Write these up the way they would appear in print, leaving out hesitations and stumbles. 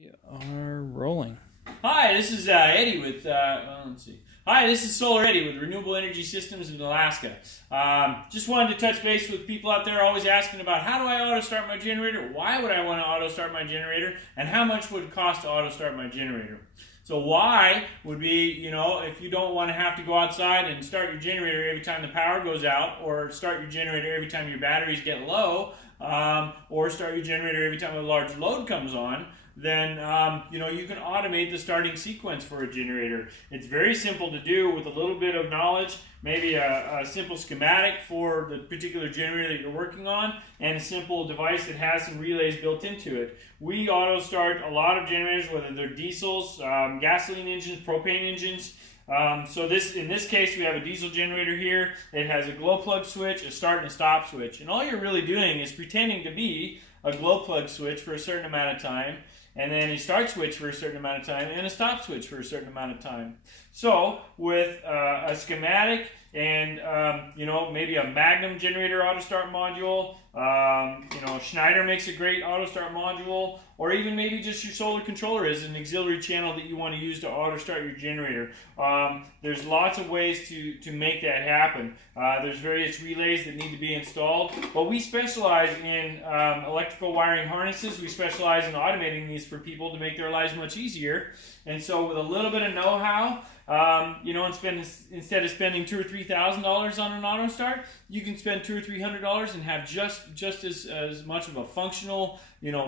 We are rolling. Hi, this is Eddie with, let's see. Hi, this is Solar Eddie with Renewable Energy Systems in Alaska. Just wanted to touch base with people out there always asking about how do I auto start my generator, why would I want to auto start my generator, and how much would it cost to auto start my generator. So why would be, if you don't want to have to go outside and start your generator every time the power goes out, or start your generator every time your batteries get low, or start your generator every time a large load comes on, then you can automate the starting sequence for a generator. It's very simple to do with a little bit of knowledge, maybe a simple schematic for the particular generator that you're working on, and a simple device that has some relays built into it. We auto start a lot of generators, whether they're diesels, gasoline engines, propane engines. In this case, we have a diesel generator here. It has a glow plug switch, a start and a stop switch. And all you're really doing is pretending to be a glow plug switch for a certain amount of time, and then a start switch for a certain amount of time, and a stop switch for a certain amount of time. So with a schematic and maybe a Magnum generator auto start module, Schneider makes a great auto start module, or even maybe just your solar controller is an auxiliary channel that you want to use to auto start your generator. There's lots of ways to make that happen. There's various relays that need to be installed, but we specialize in electrical wiring harnesses. We specialize in automating these for people to make their lives much easier. And so with a little bit of know-how, instead of spending $2,000 or $3,000 on an auto start, you can spend $200 or $300 and have just as much of a functional,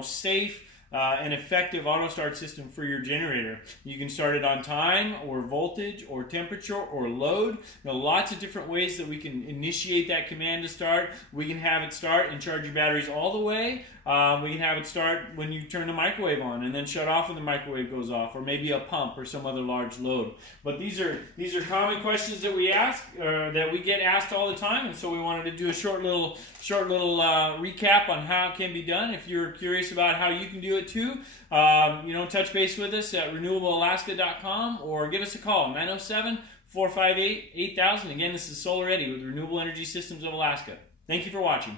safe, an effective auto start system for your generator. You can start it on time or voltage or temperature or load. Lots of different ways that we can initiate that command to start. We can have it start and charge your batteries all the way. We can have it start when you turn the microwave on and then shut off when the microwave goes off, or maybe a pump or some other large load. But these are common questions that we ask, that we get asked all the time, and so we wanted to do a short little recap on how it can be done. If you're curious about how you can do it too, touch base with us at renewablealaska.com or give us a call, 907-458-8000. Again, this is Solar Eddie with Renewable Energy Systems of Alaska. Thank you for watching.